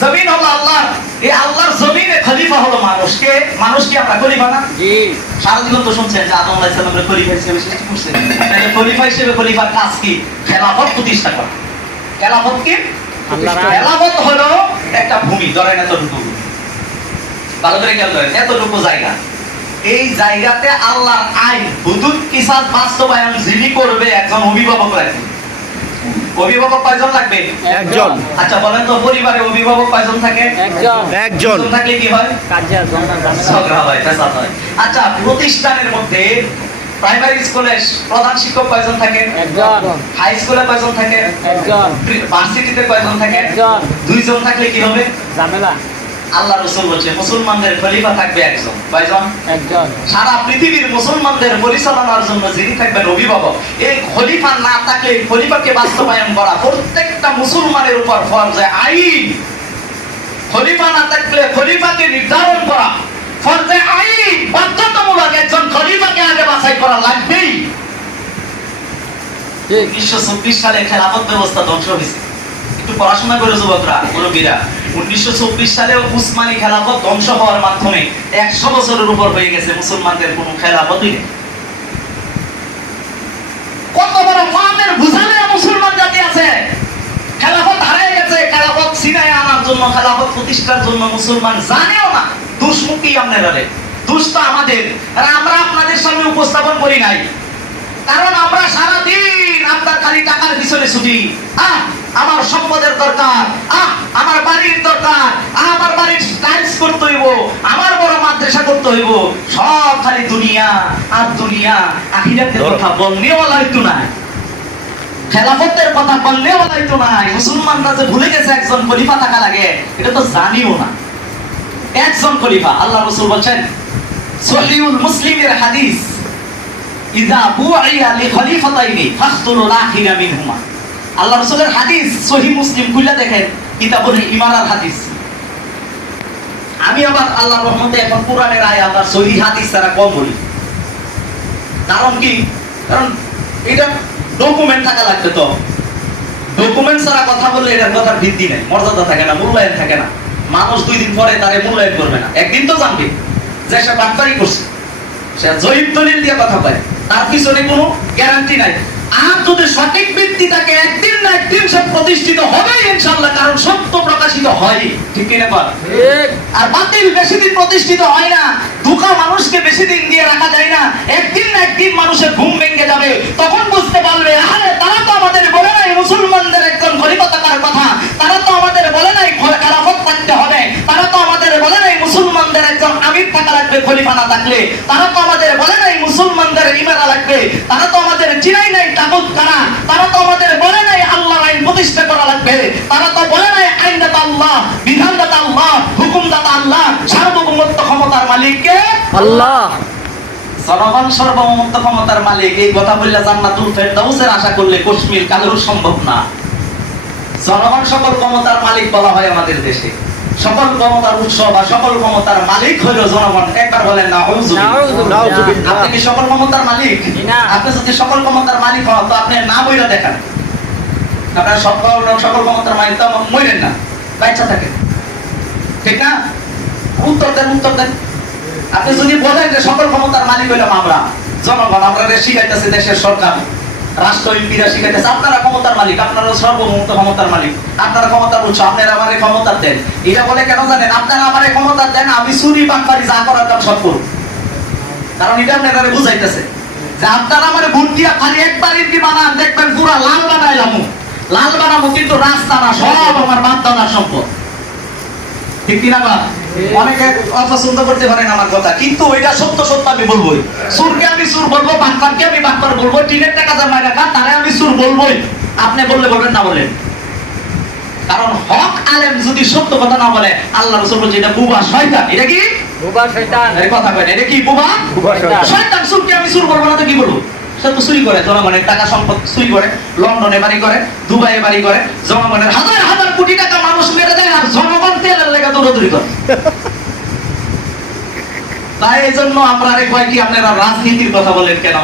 জমিন হলো আল্লাহ, এই আল্লাহর জমিনে খলিফা হলো মানুষ। কে মানুষ? কি আমরা খলিফা না? জি। সারা জীবন তো শুনছেন যে আদম আলাইহিস সালামের খলিফা হিসেবে সৃষ্টি করছে। তাহলে খলিফা হিসেবে খলিফার কাজ কি? খেলাফত প্রতিষ্ঠা করা। খেলাফত কি? খেলাফত হলো একটা ভূমি, ধরেন এতটুকু, ভালো করে খেয়াল করেন, এতটুকু জায়গা, এই জায়গাতে আল্লাহর আইন হুদুদ কিসাস বাস্তবায়ন যিনি করবে একজন অভিভাবক লাগবে। অভিভাবক কয়জন লাগবে? একজন। আচ্ছা বলেন তো, পরিবারে অভিভাবক কয়জন থাকে? একজন। থাকলে কি হয়? ঝগড়া হয়, ফেসাদ হয়। আচ্ছা, প্রতিষ্ঠানের মধ্যে প্রাইমারি স্কুলে প্রধান শিক্ষক কয়জন থাকে? হাই স্কুলে কয়জন থাকে? ভার্সিটিতে কয়জন থাকে? দুইজন থাকলে কি হবে? ঝামেলা। আল্লাহ রাসূল বলেছে মুসলমানদের খলিফা থাকবে একজন। কয়জন? একজন। সারা পৃথিবীর মুসলমানদের পরিচালনার জন্য যিনি থাকবেন অভিভাবক, এই খলিফা না থাকলে খলিফাকে বাস্তবায়ন করা প্রত্যেকটা মুসলমানের উপর ফরজ আইন। খলিফা না থাকলে খলিফাকে নির্ধারণ করা ফরজ আইন, বাধ্যতামূলক। একজন খলিফাকে আগে বাছাই করা লাগবেই। 1924 সালে খেলাফত ব্যবস্থা ধ্বংস হয়েছে। একটু পড়াশোনা করে যুবকরা, মুরব্বীরা, 1924 সালে উসমানী খেলাফত ধ্বংস হওয়ার মাধ্যমে 100 বছরের উপর হয়ে গেছে মুসলমানদের কোনো খেলাফতই নেই। কত বড় মানের বুঝালে মুসলমান জাতি আছে। খেলাফত হারিয়ে গেছে। খেলাফত ছিনায় আনার জন্য, খেলাফত প্রতিষ্ঠার জন্য মুসলমান জানেও না। দুষ্মুখী আপনারা, দোষ তো আমাদের, আর আমরা আপনাদের সামনে উপস্থাপন করি নাই। কারণ আমরা সারা দিন আপনার খালি টাকার পিছনে ছুটি। আমার সম্পদের দরকার, আমার বাড়ির দরকার, আমার বাড়ির টাইলস করতে হইব, আমার বড় মাদ্রাসা করতে হইব, সব খালি দুনিয়া আর দুনিয়া। আখিরাতের কথা বললেও লাইতো না, খেলাফতের কথা বললেও লাইতো না। মুসলমানরা যে ভুলে গেছে একজন খলিফা থাকা লাগে, এটা তো জানিও না। একজন খলিফা। আল্লাহ রাসূল বলেন সহিহুল মুসলিমের হাদিস, ইযা বুইয়া লিখলিফাতাইনি ফাখতুলুল আখিরা মিনহুমা। আল্লাহ রাসূলের হাদিস, সহিহ মুসলিম খুলে দেখেন, কিতাবুল ইমারার হাদিস। আমি আবার আল্লাহর রহমতে এখন কোরআনের আয়াত আর সহিহ হাদিস ছাড়া কম বলি। কারণ কি? কারণ এটা ডকুমেন্ট থাকা লাগবে। তো ডকুমেন্ট ছাড়া কথা বললে এটার কথার ভিত্তি নেই, মর্যাদা থাকে না, মূল্যায়ন থাকে না। মানুষ 2 দিন পরে তারে মূল্যায়ন করবে না। একদিন তো জানবে যে সে বাটপারি করছে, সে জয়ীব দলিল দিয়ে কথা বলে, তার পিছনে কোনো গ্যারান্টি নাই। আর যদি সঠিক ব্যক্তি থাকে, একদিন না একদিন সে প্রতিষ্ঠিত হবে ইনশাআল্লাহ। কারণ সত্য প্রকাশিত হয়, ঠিক কি না? আর বাতিল বেশি দিন প্রতিষ্ঠিত হয় না। ধোঁকা মানুষকে বেশি দিন দিয়ে রাখা যায় না। একদিন না একদিন মানুষের ঘুম ভেঙে যাবে, তখন বুঝতে পারবে আরে তারা তো আমাদের বলে নাই মুসলমানদের একজন খলিফা থাকার কথা, তারা তো আমাদের বলে নাই খেলাফত থাকতে হবে, তারা তো আমাদের বলে নাই মুসলমানদের একজন আমির থাকা লাগবে খলিফা না থাকলে, তারা তো আমাদের বলে নাই মুসলমানদের ইমারা লাগবে, তারা তো আমাদের চিনাই নাই তাগুত কারা, তারা তো আমাদের বলে নাই আল্লাহর আইন প্রতিষ্ঠা করা লাগবে, তারা তো বলে নাই আইনদাতা আল্লাহ, বিধানদাতা আল্লাহ, হুকুমদাতা আল্লাহ, সার্বভৌমত্ব ক্ষমতার মালিক কে? আল্লাহ। জনগণ সর্বভৌমত্ব ক্ষমতার মালিক। এই কথা বললে জান্নাতুল ফেরদাউসের আশা করলে কাশ্মীর কালেও সম্ভব না। জনগণ সকল ক্ষমতার মালিক বলা হয় আমাদের দেশে। সকল ক্ষমতার উৎস বা সকল ক্ষমতার মালিক হলো জনগণ। একবার বলেন নাউযুবিল্লাহ। আপনি কি সকল ক্ষমতার মালিক? আপনি যদি সকল ক্ষমতার মালিক হন, তো আপনি না বইরা দেখান আপনার সকল ক্ষমতার মালিক, তো মইরেন না, বাচ্চা থাকে, ঠিক না? উত্তর দেন, উত্তর দেন। আপনি যদি বলেন যে সকল ক্ষমতার মালিক হইলাম আমরা, জনগণ, আমরা শিখাইতেছে দেশের সরকার, রাষ্ট্র এমপিরা শিখাইতেছে আপনারা ক্ষমতার মালিক, আপনারা সর্বভৌমত্ব ক্ষমতার মালিক, আপনারা ক্ষমতার উৎস, আপনারা আমারে ক্ষমতা দেন। এটা বলে কেন জানেন? আপনারা আমারে ক্ষমতা দেন, আমি চুরি বাটপারি যা করার কাজ সব করব। কারণ এটা আপনারা বুঝাইতেছে যে আপনারা আমারে ভোট দিয়া খালি একবার এমপি বানান, দেখবেন পুরা লাল বানাইলাম। লাল বানাবো, কিন্তু রাস্তা না, সব আমার বাপ দাদার সম্পদ, ঠিক কিনা? অনেকে অপছন্দ করতে পারেন আমার কথা, কিন্তু এটা সত্য সত্য আমি বলবোই। সুরকে আমি সুর বলবো, বাটপারকে আমি বাটপার বলবো, টিনের টাকা জমা রাখা তারে আমি সুর বলবোই। আপনি বললে বলবেন, না বলেন। কারণ হক আলেম যদি সত্য কথা না বলে, আল্লাহ রাসূল বলেন এটা বুবা শয়তান। এটা কি? বুবা শয়তান। এই কথা কয়, এটা কি? বুবা শয়তান। সুরকে আমি সুর বলবো না তো কি বলবো? সে তো চুরি করে, জনগণের টাকা সম্পদ চুরি করে, লন্ডনে বাড়ি করে, দুবাইয়ে বাড়ি করে, জনগণের হাজার হাজার কোটি টাকা মানুষ মেরে দেয়, আর জনগণ তেলের লেগে দৌড়াদৌড়ি করে। তাই এই জন্য আমরা কয় কি আপনারা রাজনীতির কথা বলেন কেন?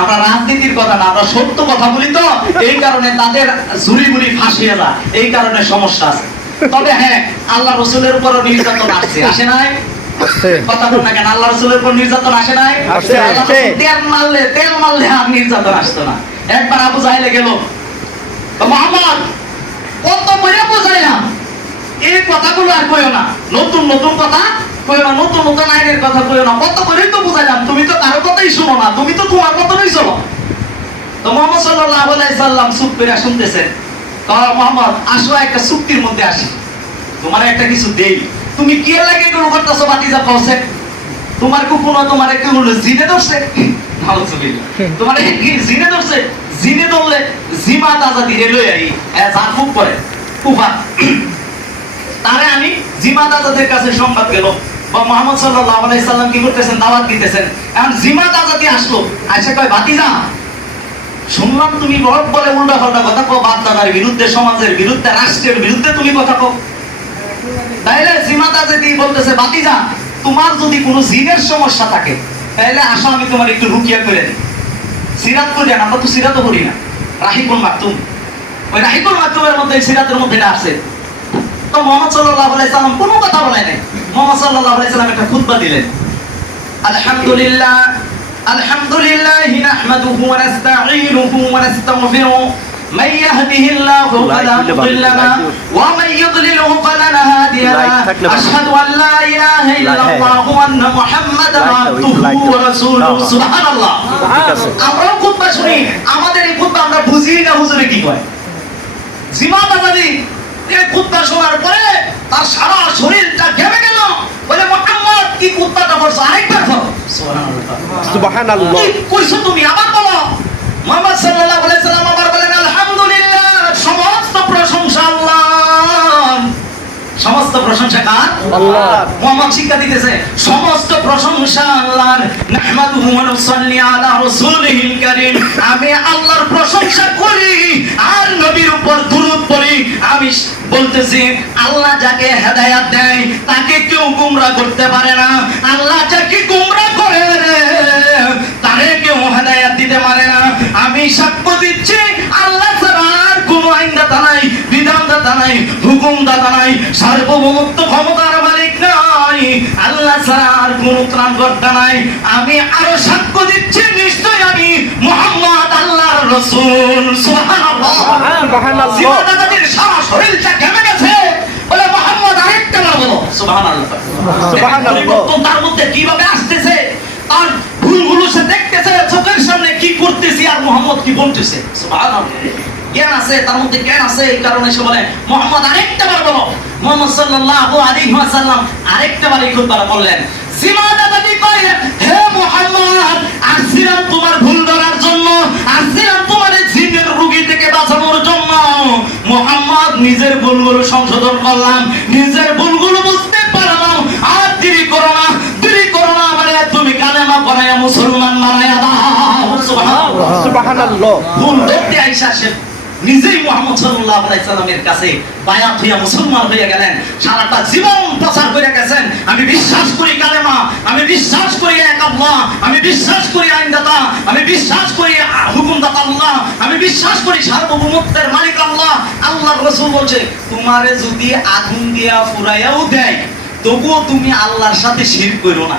আমরা রাজনীতির কথা না, আমরা সত্য কথা বলি, তো এই কারণে তাদের ঝুড়ি বুড়ি ফাঁসিয়ে যায়, এই কারণে সমস্যা আছে। তবে হ্যাঁ, আল্লাহ রসুলের উপরও নির্যাতন আসছে, আসে নাই? কথা বল না কেন, আল্লাহ রসুলের উপর নির্যাতন আসে নাই? আল্লাহ রসুল তেল মারলে আর নির্যাতন আসতো না। একবার আবু জাহেলে গেল, মোহাম্মদ কত করে বুঝাইলাম, এই কথাগুলো আর কইও না, নতুন নতুন কথা কইও না, নতুন নতুন আইনের কথা কইও না, কত করেই তো বুঝাইলাম, তুমি তো কারো কথাই শুনো না, তুমি তো তোমার মতনই চলো। তো মোহাম্মদ সাল্লাল্লাহু আলাইহি সাল্লাম চুপ করে শুনতেছেন। মোহাম্মদ আসো, একটা চুক্তির মধ্যে আসি, তোমার একটা কিছু দেই, তুমি কি লাগে এগুলো করতেছো? বাতিজা কওছে তোমার কুকুর তোমার কি হলো, জিনে ধরছে? নাউজুবিল্লাহ, তোমার কি জিনে ধরছে? জিনে ধরলে জিমা তাজা দিয়ে লই আই, যা খুব করে কুফা, তারে আমি জিমা দাদাদের কাছে সংবাদ গেল, বা মুহাম্মদ সাল্লাল্লাহু আলাইহি সাল্লাম কি করতেছেন, দাওয়াত দিতেছেন। এখন জিমা দাদা দিয়ে আসলো, আয়েশা কয় ভাতিজা শুনলাম তুমি রব বলে উল্টা পাল্টা কথা কও, বাপ দাদার বিরুদ্ধে, সমাজের বিরুদ্ধে, রাষ্ট্রের বিরুদ্ধে তুমি কথা কও। তাইলে জিমা দাদা দিয়ে বলতেছে ভাতিজা তোমার যদি কোনো জিনের সমস্যা থাকে তাহলে আসো আমি তোমার একটু রুকিয়া করে দিই। সিরাত করে দেন, আমরা তো সিরাতও করি না, রাহিকুল মাকতুম, ওই রাহিকুল মাকতুমের মধ্যে সিরাতের মধ্যে এটা আছে। তো মুহাম্মদ সাল্লাল্লাহু আলাইহি সাল্লাম কোনো কথা বলেন নাই, মুহাম্মদ সাল্লাল্লাহু আলাইহি সাল্লাম একটা খুতবা দিলেন, আলহামদুলিল্লাহ আলহামদুলিল্লাহি নাহমাদুহু ওয়া নাস্তাঈনুহু ওয়া নাস্তাগফিরুহু মান ইয়াহদিহিল্লাহু ফালা মুদিল্লা লাহু ওয়া মান ইউদ্লিলহু ফালা হাদিয়া লাহু আশহাদু আন লা ইলাহা ইল্লাল্লাহু ওয়া আন্না মুহাম্মাদান আবদুহু ওয়া রাসূলুহু। সুবহানাল্লাহ। আমরাও খুতবা শুনি, আমাদের এই খুতবা আমরা বুঝি না হুজুরে কি কয়। জিমা দাদি এই খুতবা শোনার পরে তার সারা শরীরটা ঘেমে গেল, বলে মুহাম্মদ কি খুতবাটা বলছো আরেকবার বলো। সুবহানাল্লাহ সুবহানাল্লাহ, কি কইছো তুমি আবার বলো। মুহাম্মদ সাল্লাল্লাহু আলাইহি সাল্লাম আবার বলেন আলহামদুলিল্লাহ, সমস্ত প্রশংসা আল্লাহর। সমস্ত প্রশংসা কার? আল্লাহর। মুহাম্মদ শিক্ষা দিতেছে সমস্ত প্রশংসা আল্লাহর। নাহমাদুহু ওয়া নুসাল্লি আলা রাসূলিহিল কারীম, আমি আল্লাহর প্রশংসা করি আর নবীর উপর দুরূদ পড়ি। আমি বলতেছি আল্লাহ যাকে হেদায়েত দেয় তাকে কেউ গোমরা করতে পারে না, আল্লাহ যাকে গোমরা করে তারে কেউ হেদায়েত দিতে পারে না। আমি সাক্ষ্য দিচ্ছি আল্লাহ ছাড়া আর কোনো আইনদাতা নাই, বিধানদাতা নাই, হুকুমদাতা নাই, সার্বভৌমত্ব ক্ষমতার মালিক নাই, আল্লাহ ছাড়া আর কোনো ত্রাণকর্তা নাই। আমি আরো সাক্ষ্য দিচ্ছি নিশ্চয় আমি মুহাম্মদ আল্লাহর রাসূল। সুবহানাল্লাহ সুবহানাল্লাহ। জিমাদাদের সারা শরীরটা ঘেমে গেছে, বলে মুহাম্মদ আরেকটা বার বলো। সুবহানাল্লাহ সুবহানাল্লাহ। তার মধ্যে কিভাবে আসতেছে, আর ভুলগুলো সে দেখতেছে চোখের সামনে, কি করতেছি আর মুহাম্মদ কি বলতেছে। সুবহানাল্লাহ, জ্ঞান আছে তার মধ্যে, জ্ঞান আছে, এই কারণে সে বলে মুহাম্মদ আরেকটা বার বলো। মুহাম্মদ সাল্লাল্লাহু আলাইহি ওয়াসাল্লাম আরেকটা বার এই খুতবা বললেন। জিমাদা দাদি কয় হে মুহাম্মদ, আসছিলাম তোমার ভুল ধরার জন্য, আসছিলাম তোমার এই জিনের রোগী থেকে বাঁচানোর জন্য। মুহাম্মদ নিজের ভুলগুলো সংশোধন করলাম, নিজের ভুলগুলো বুঝতে পারলাম। আর দেরি করো না, দেরি করো না, আমারে তুমি কালেমা পড়ায়া মুসলমান বানায়া দাও। সুবহানাল্লাহ সুবহানাল্লাহ। ভুল ধরতে আইসা সে নিজেই মুহাম্মদ সাল্লাল্লাহু আলাইহি সাল্লামের কাছে বায়াত হইয়া মুসলমান হইয়া গেলেন, সারাটা জীবন প্রচার করে গেছেন আমি বিশ্বাস করি কালেমা, আমি বিশ্বাস করি এক আল্লাহ, আমি বিশ্বাস করি আইনদাতা, আমি বিশ্বাস করি হুকুমদাতা আল্লাহ, আমি বিশ্বাস করি সার্বভৌমত্বের মালিক আল্লাহ। আল্লাহর রাসূল বলছে তোমারে যদি আগুন দিয়া ফুরাইয়াও দেয় তবুও তুমি আল্লাহর সাথে শিরক করো না,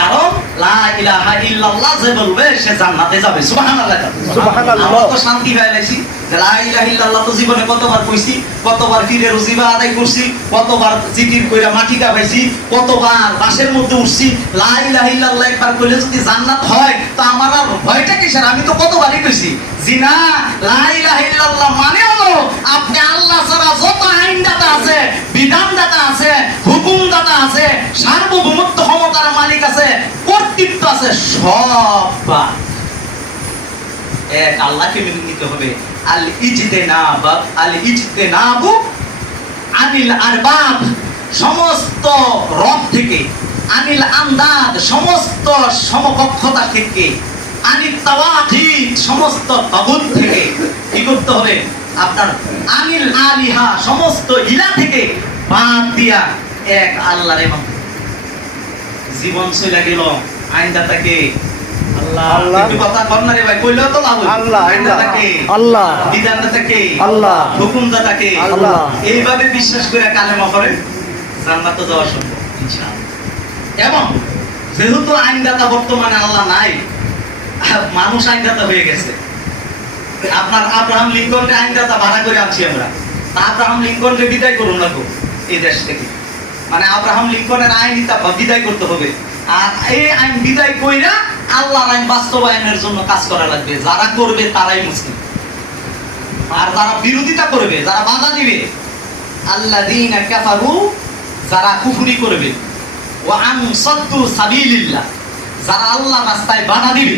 কারণ লা ইলাহা ইল্লাল্লাহ যে বলবে সে জান্নাতে যাবে। সুবহানাল্লাহ সুবহানাল্লাহ। আমরা তো শান্তি পাইলাইছি যে লা ইলাহা ইল্লাল্লাহ তো জীবনে কতবার কইছি, কতবার ফিরে রুজিবা আদায় করছি, কতবার জিকির কইরা মাটি কাবাইছি, কতবার বাসের মধ্যে উঠছি। লা ইলাহা ইল্লাল্লাহ একবার কইলে যদি জান্নাত হয় তো আমার আর ভয়টা কিসের? আমি তো কতবারই কইছি জিনা লা ইলাহা ইল্লাল্লাহ মানে হলো আপনি আল্লাহ ছাড়া যত আইনদাতা আছে, বিধানদাতা আছে, হুকুমদাতা আছে, সার্বভৌমত্ব ক্ষমতার মালিক আছে, কর্তৃত্ব আছে, সব এক আল্লাহকে মেনে নিতে হবে। আল ইজতিনাবু আনিল আরবাব, সমস্ত রব থেকে, আনিল আন্দাদ, সমস্ত সমকক্ষতা থেকে, আনিল তাওয়াগীত, সমস্ত তাগুত থেকে কি করতে হবে আপনার, আনিল আলিহা, সমস্ত ইলা থেকে বাদ দিয়া এক আল্লাহর ইবাদত। জীবন চলে গেল, আইনদাতাকে আল্লাহ। একটু কথা কর না রে ভাই, কইলেও তো লাভ হইবে। আল্লাহ, আইনদাতা কে? আল্লাহ। বিধানদাতা কে? আল্লাহ। হুকুমদাতা কে? আল্লাহ। এইভাবে বিশ্বাস করে কালেমা পড়ে জান্নাতে যাওয়া সম্ভব ইনশাআল্লাহ। এবং যেহেতু আইনদাতা বর্তমানে আল্লাহ নাই, মানুষ আইনদাতা হয়ে গেছে। আপনার আব্রাহাম লিঙ্কনকে আইনদাতা ভাড়া করে আনছি আমরা। তা আব্রাহাম লিঙ্কনকে বিদায় করুন না গো এই দেশ থেকে। মানে আব্রাহাম লিঙ্কনের আইনটা বিদায় করতে হবে। আর এই আইন বিদায় কইরা আল্লাহর আইন বাস্তবায়নের জন্য কাজ করা লাগবে। যারা করবে তারাই মুসলিম। আর যারা বিরোধিতা করবে, যারা বাধা দিবে, আল্লাযীনা কাফারু, যারা কুফরি করবে, ওয়া আনসাদ্দু সাবিলিল্লাহ, যারা আল্লাহর রাস্তায় বাধা দিবে,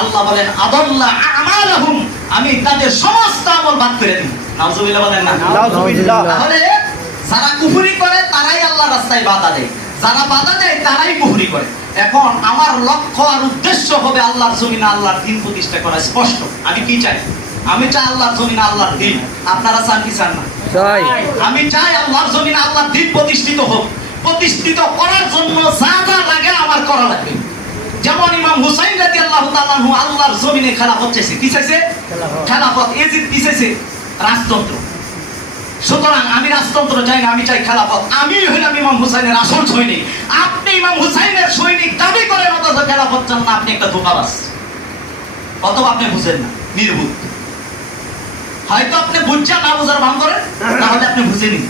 আল্লাহ বলেন আদাল্লা আমালাহুম, আমি তাদের সমস্ত আমল বাদ করে দেব। নাউজুবিল্লাহ বলেন না? নাউজুবিল্লাহ। তাহলে যারা কুফরি করে তারাই আল্লাহর রাস্তায় বাধা দেয়, যারা বাধা দেয় তারাই কুফরি করে। এখন আমার লক্ষ্য আর উদ্দেশ্য হবে আল্লাহর জমিনে আল্লাহর দ্বীন প্রতিষ্ঠা করা। স্পষ্ট আমি কি চাই? আমি চাই আল্লাহর জমিনে আল্লাহর দ্বীন। আপনারা চান কি চান না? চাই। আমি চাই আল্লাহর জমিনে আল্লাহর দ্বীন প্রতিষ্ঠিত হোক। প্রতিষ্ঠিত করার জন্য যা যা লাগে আমার করা লাগবে। যেমন ইমাম হুসাইন রাদিয়াল্লাহু তাআলা আনহু আল্লাহর জমিনে খেলাফত চাইছে। কি চাইছে? খেলাফত। এজিদ কি চাইছে? রাজতন্ত্র। সুতরাং আমি রাজতন্ত্র চাই না, আমি চাই খেলাফত। আমি হইলাম ইমাম হুসাইনের আসল সৈনিক। আপনি ইমাম হুসাইনের সৈনিক দাবি করেন, অথচ খেলাফত চান না, আপনি একটা ধোঁকাবাজ। অথবা আপনি বুঝেন না, নির্বুদ্ধ। হয়তো আপনি বুঝছেন না, বুঝার ভান করেন, তাহলে আপনি বুঝেনি।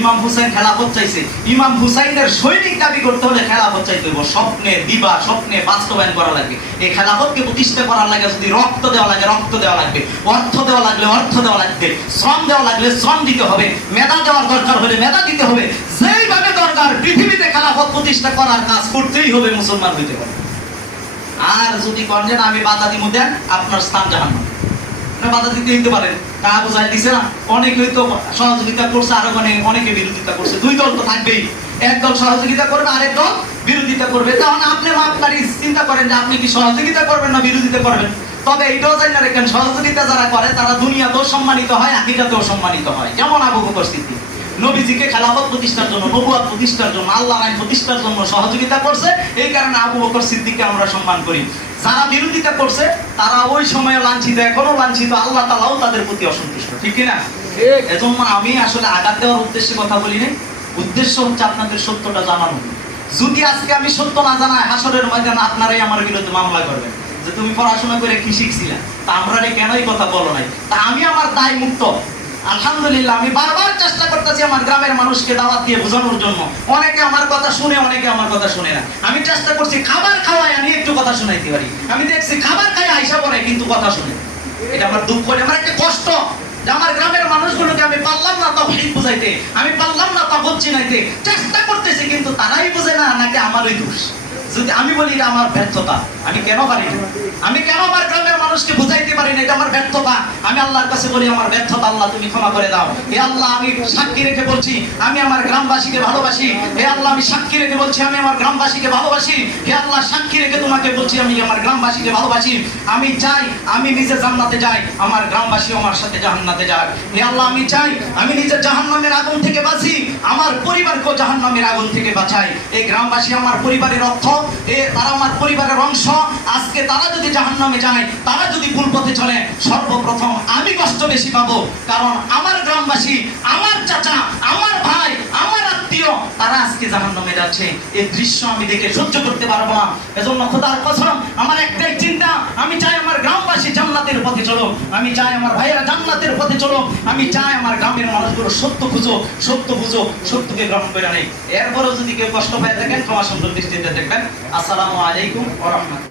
ইমাম হুসাইন খেলাফত চাইছে। ইমাম হুসাইনের সৈনিক দাবি করতে হলে খেলাফত চাইতে হবে। স্বপ্নে দিবা, স্বপ্নে বাস্তবায়ন করা লাগবে। এই খেলাফতকে প্রতিষ্ঠা করার লাগে যদি রক্ত দেওয়া লাগে রক্ত দেওয়া লাগবে, অর্থ দেওয়া লাগলে অর্থ দেওয়া লাগবে, শ্রম দেওয়া লাগলে শ্রম দিতে হবে, মেধা দেওয়ার দরকার হলে মেধা দিতে হবে। যেইভাবে দরকার পৃথিবীতে খেলাফত প্রতিষ্ঠা করার কাজ করতেই হবে, মুসলমান হইতে হবে। আর যদি করেন যে আমি বাধা দিব, দেন আপনার স্থান জাহান্নাম। বাধা দিতে পারেন, তা বোঝাই দিছে না। অনেকে হয়তো সহযোগিতা করছে, আরো অনেকে বিরোধিতা করছে। দুই দল তো থাকবেই, এক দল সহযোগিতা করবে, আরেক দল বিরোধিতা করবে। তাহলে আপনি আপনারই চিন্তা করেন যে আপনি কি সহযোগিতা করবেন না বিরোধিতা করবেন। তবে এইটাও জানি না রেখেন, সহযোগিতা যারা করে তারা দুনিয়াতেও সম্মানিত হয়, আখিরাতেও সম্মানিত হয়। যেমন আবু বকর সিদ্দিক নবীজিকে খেলাফত প্রতিষ্ঠার জন্য, নবুয়ত প্রতিষ্ঠার জন্য, আল্লাহর আইন প্রতিষ্ঠার জন্য সহযোগিতা করছে। এই কারণে আবু বকর সিদ্দিককে আমরা সম্মান করি। যারা বিরোধিতা করছে তারা ওই সময়ে লাঞ্ছিত, এখনো লাঞ্ছিত, আল্লাহ তাআলাও তাদের প্রতি অসন্তুষ্ট। ঠিক কি না? এজন্য আমি আসলে আঘাত দেওয়ার উদ্দেশ্যে কথা বলি নাই। উদ্দেশ্য হচ্ছে আপনাদের সত্যটা জানানো। যদি আজকে আমি সত্য না জানাই, হাসরের ময়দানে আপনারাই আমার বিরুদ্ধে মামলা করবেন যে তুমি পড়াশোনা করে কি শিখছিলে, তা আমরা কেনই কথা বলো নাই। তা আমি আমার দায় মুক্ত। আলহামদুলিল্লাহ, আমি বারবার চেষ্টা করতেছি আমার গ্রামের মানুষকে দাওয়াত দিয়ে বোঝানোর জন্য। অনেকে আমার কথা শুনে, অনেকে আমার কথা শুনে না। আমি চেষ্টা করছি খাবার খাওয়ায় আমি একটু কথা শুনাইতে পারি। আমি দেখছি খাবার খাই আইসা পড়ে কিন্তু কথা শুনে। এটা আমার দুঃখ, আমার একটা কষ্ট যে আমার গ্রামের মানুষগুলোকে আমি পারলাম না তাওহীদ বুঝাইতে, আমি পারলাম না তাগুত চিনাইতে। চেষ্টা করতেছি কিন্তু তারাই বুঝে না, নাকি আমারই দোষ। যদি আমি বলি এটা আমার ব্যর্থতা, আমি কেন পারি না, আমি কেন আমার গ্রামের মানুষকে বুঝাইতে পারি না, এটা আমার ব্যর্থতা। আমি আল্লাহর কাছে বলি আমার ব্যর্থতা, আল্লাহ তুমি ক্ষমা করে দাও। হে আল্লাহ, আমি সাক্ষী রেখে বলছি আমি আমার গ্রামবাসীকে ভালোবাসি। হে আল্লাহ, আমি সাক্ষী রেখে বলছি আমি আমার গ্রামবাসীকে ভালোবাসি। হে আল্লাহ, সাক্ষী রেখে তোমাকে বলছি আমি আমার গ্রামবাসীকে ভালোবাসি। আমি চাই আমি নিজে জান্নাতে যাই, আমার গ্রামবাসী আমার সাথে জাহান্নাতে যায়। হে আল্লাহ, আমি চাই আমি নিজে জাহান্নামের আগুন থেকে বাঁচি, আমার পরিবারকেও জাহান্নামের আগুন থেকে বাঁচাই। এই গ্রামবাসী আমার পরিবারের অর্থ, তারা আমার পরিবারের অংশ। আজকে তারা যদি জাহান্নামে যায়, তারা যদি ভুল পথে চলে, সর্বপ্রথম আমি কষ্ট বেশি পাবো। কারণ আমার গ্রামবাসী, আমার চাচা, আমার ভাই, আমার আত্মীয়, তারা আজকে জাহান্নামে যাচ্ছে। এই দৃশ্য আমি দেখে সহ্য করতে পারবো না। এজন্য খোদার কসম, আমার একটাই চিন্তা, আমি চাই আমার গ্রামবাসী জান্নাতের পথে চলো, আমি চাই আমার ভাইয়েরা জান্নাতের পথে চলো, আমি চাই আমার গ্রামের মানুষগুলো সত্য খুঁজো, সত্য বুঝো, সত্যকে গ্রহণ করে নেই। এরপরও যদি কেউ কষ্ট পায় থাকেন, ক্ষমা সুন্দর দৃষ্টিতে দেখবেন। আসসালামু আলাইকুম ওয়া রাহমাতুল্লাহ।